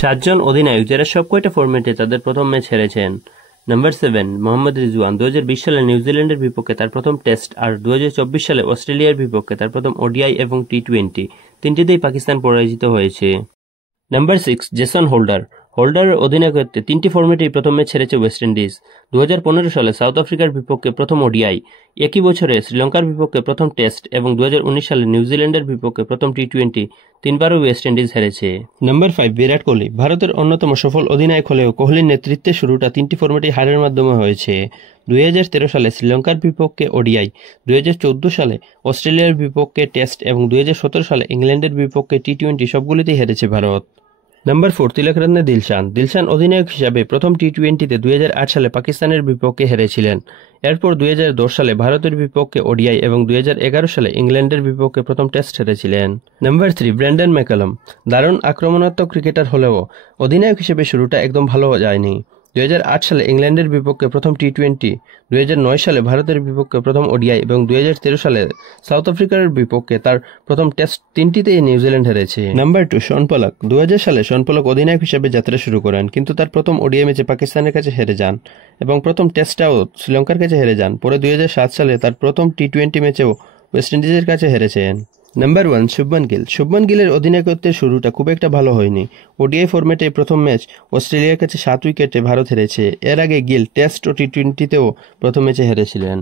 7 জন অধিনায়ক যারা সবকয়টা ফরম্যাটে তাদের প্রথম ম্যাচ হেরেছেন। নাম্বার 7 মোহাম্মদ রিজওয়ান 2020 সালে নিউজিল্যান্ডের বিপক্ষে তার প্রথম টেস্ট আর 2024 সালে অস্ট্রেলিয়ার বিপক্ষে তার প্রথম ওডিআই এবং টি-20 তিনটিতেই পাকিস্তান পরাজিত হয়েছে। নাম্বার 6 জেসন হোল্ডারের অধিনায়কত্বে 3টি ফরম্যাটেই প্রথম ম্যাচ হেরেছে ওয়েস্ট ইন্ডিজ। 2015 সালে সাউথ আফ্রিকার বিপক্ষে প্রথম ওডিআই, একই বছরে শ্রীলঙ্কার বিপক্ষে প্রথম টেস্ট এবং 2019 সালে নিউজিল্যান্ডের বিপক্ষে প্রথম টি-20 তিনবারও ওয়েস্ট ইন্ডিজ হেরেছে। নাম্বার 5 বিরাট কোহলি ভারতের অন্যতম সফল অধিনায়ক হলেও কোহলির নেতৃত্বে শুরুটা 3টি ফরম্যাটেই হারের মাধ্যমে হয়েছে। 2013 সালে শ্রীলঙ্কার বিপক্ষে ওডিআই, 2014 সালে অস্ট্রেলিয়ার বিপক্ষে টেস্ট এবং 2017 সালে ইংল্যান্ডের বিপক্ষে টি-20 সবগুলিতেই হেরেছে ভারত। নাম্বার 4 তিলকরত্নে দিলশান অধিনায়ক হিসাবে প্রথম টি-20তে 2008 সালে পাকিস্তানের বিপক্ষে হেরেছিলেন। এরপর 2010 সালে ভারতের বিপক্ষে ওডিআই এবং 2011 সালে ইংল্যান্ডের বিপক্ষে প্রথম টেস্ট হেরেছিলেন। নাম্বার 3 ব্রেন্ডন ম্যাকালাম দারুণ আক্রমণাত্মক ক্রিকেটার হলেও অধিনায়ক হিসেবে শুরুটা একদম ভালো যায়নি। 2008 সালে ইংল্যান্ডের বিপক্ষে প্রথম টি-20, 2009 সালে ভারতের বিপক্ষে প্রথম ওডিআই এবং 2013 সালে সাউথ আফ্রিকার বিপক্ষে তার প্রথম টেস্ট তিনটিতেই নিউজিল্যান্ড হেরেছে। নাম্বার 2 শন পলক 2000 সালে শন পলক অধিনায়ক হিসেবে যাত্রা শুরু করেন, কিন্তু তার প্রথম ওডিআই ম্যাচে পাকিস্তানের কাছে হেরে যান এবং প্রথম টেস্টটাও শ্রীলঙ্কার কাছে হেরে যান। পরে 2007 সালে তার প্রথম টি-20 ম্যাচেও ওয়েস্ট ইন্ডিজের কাছে হেরেছেন। নাম্বার 1 শুভমান গিলের অধিনায়কত্বের শুরুটা খুব একটা ভালো হয়নি। ওডিআই ফরম্যাটে প্রথম ম্যাচ অস্ট্রেলিয়ার কাছে 7 উইকেটে ভারত হেরেছে। এর আগে গিল টেস্ট ও টি-20তেও প্রথম ম্যাচে হেরেছিলেন।